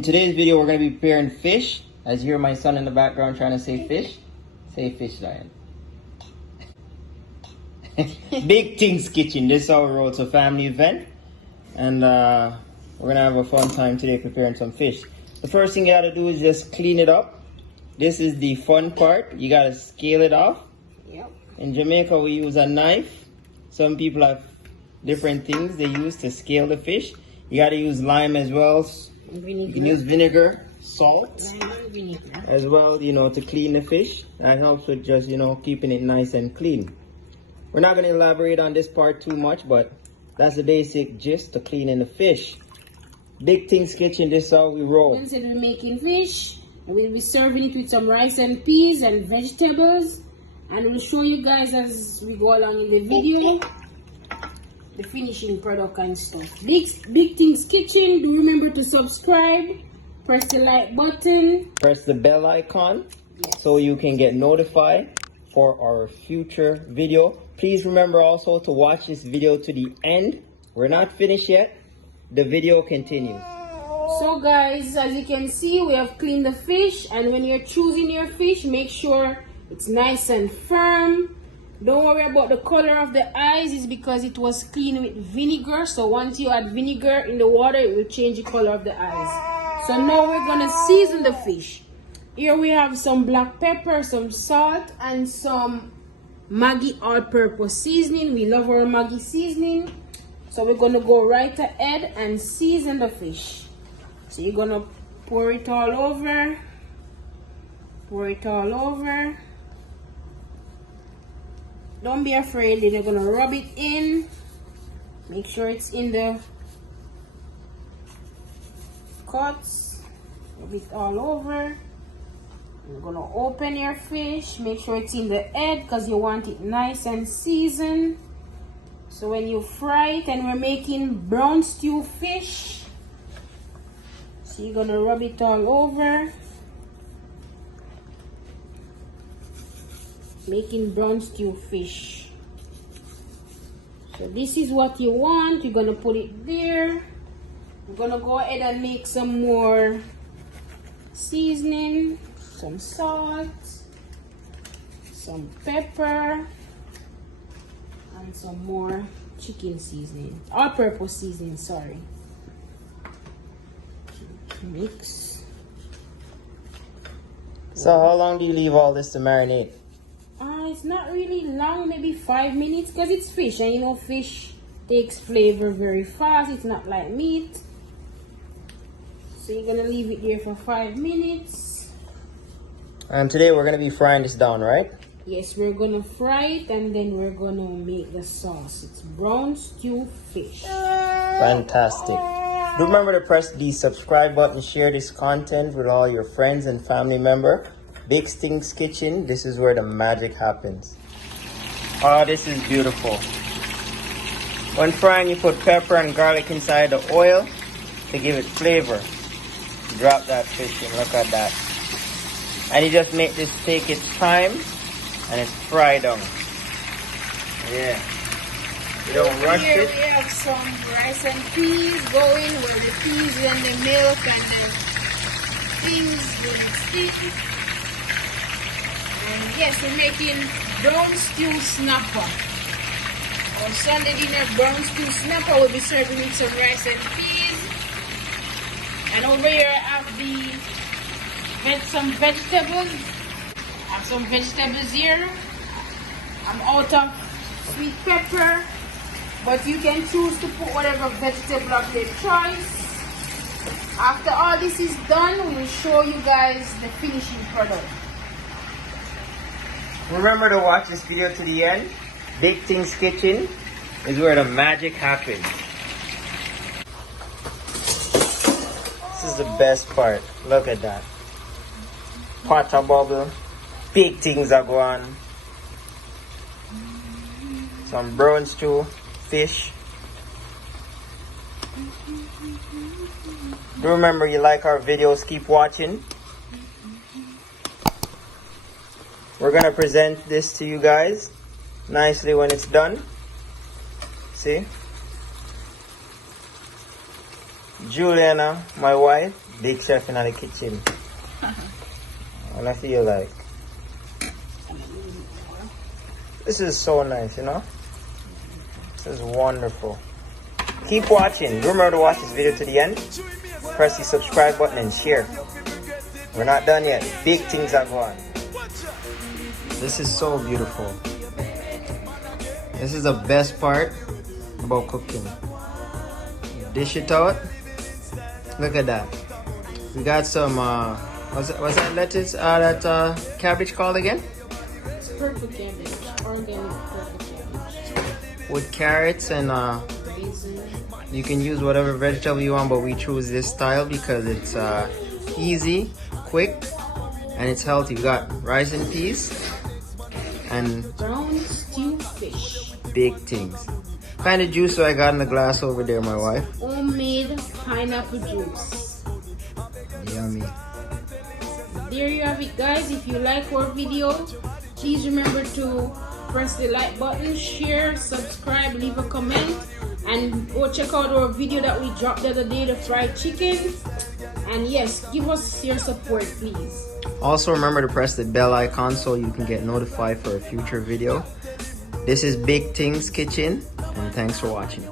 In today's video, we're going to be preparing fish. As you hear my son in the background trying to say fish. Say fish, Lion. Big Things Kitchen. This is our road to family event. And we're going to have a fun time today preparing some fish. The first thing you got to do is just clean it up. This is the fun part. You got to scale it off. Yep. In Jamaica, we use a knife. Some people have different things they use to scale the fish. You got to use lime as well. Vinegar. You can use vinegar, salt Lime and vinegar. as well, you know, to clean the fish. That helps with just, you know, keeping it nice and clean. We're not going to elaborate on this part too much, but that's the basic gist to cleaning the fish. Big Things Kitchen, this is how we roll. Instead of making fish, we'll be serving it with some rice and peas and vegetables. And we'll show you guys as we go along in the video the finishing product and stuff. Big Things Kitchen. Do remember to subscribe, press the like button, Press the bell icon yes, so you can get notified for our future video. Please remember also to watch this video to the end. We're not finished yet. The video continues. So guys, as you can see, we have cleaned the fish, and when you're choosing your fish, make sure it's nice and firm. Don't worry about the color of the eyes. It's because it was cleaned with vinegar. So once you add vinegar in the water, it will change the color of the eyes. So now we're gonna season the fish. Here we have some black pepper, some salt, and some Maggi all-purpose seasoning. We love our Maggi seasoning. So we're gonna go right ahead and season the fish. So you're gonna pour it all over. Pour it all over. Don't be afraid, then you're gonna rub it in. Make sure it's in the cuts. Rub it all over. You're gonna open your fish. Make sure it's in the head because you want it nice and seasoned. So when you fry it, and we're making brown stew fish. So you're gonna rub it all over. Making brown stew fish. So this is what you want. You're gonna put it there. We're gonna go ahead and make some more seasoning, some salt, some pepper, and some more chicken seasoning, all-purpose seasoning, sorry. Mix. So how long do you leave all this to marinate? It's not really long, maybe 5 minutes, because it's fish, and you know fish takes flavor very fast. It's not like meat. So you're gonna leave it there for 5 minutes. And today we're gonna be frying this down, right? Yes, we're gonna fry it, and then we're gonna make the sauce. It's brown stew fish. Fantastic. Do remember to press the subscribe button, share this content with all your friends and family members. Big Things Kitchen, this is where the magic happens. Oh, this is beautiful. When frying, you put pepper and garlic inside the oil to give it flavor. Drop that fish in, look at that. And you just make this take its time, and it's fried on. Yeah. You don't rush Here it. we have some rice and peas going, where the peas and the milk and the things will stick. And yes, we're making brown stew snapper. Our Sunday dinner brown stew snapper will be serving with some rice and peas. And over here I have some vegetables. I have some vegetables here. I'm out of sweet pepper, but you can choose to put whatever vegetable of your choice. After all this is done, we'll show you guys the finishing product. Remember to watch this video to the end. Big Things Kitchen is where the magic happens. This is the best part. Look at that. Pot a bubble. Big things are going. Some brown stew, fish. Do remember you like our videos, keep watching. We're gonna present this to you guys nicely when it's done. See? Juliana, my wife, Big chef in the kitchen. And I feel like this is so nice, you know? This is wonderful. Keep watching. Remember to watch this video to the end. Press the subscribe button and share. We're not done yet. Big things are going. This is so beautiful. This is the best part about cooking. Dish it out. Look at that. We got some what's that lettuce? That cabbage called again? It's purple cabbage. Organic purple cabbage. With carrots and Basil. you can use whatever vegetable you want, but we choose this style because it's easy, quick, and it's healthy. We got rice and peas and Brown stew fish. big things. Kind of juice I got in the glass over there, my wife. Homemade pineapple juice. Yummy. There you have it, guys. If you like our video, please remember to press the like button, share, subscribe, leave a comment, and go check out our video that we dropped the other day, the fried chicken. And yes, give us your support, please. Also remember to press the bell icon so you can get notified for a future video. This is Big Things Kitchen, and thanks for watching.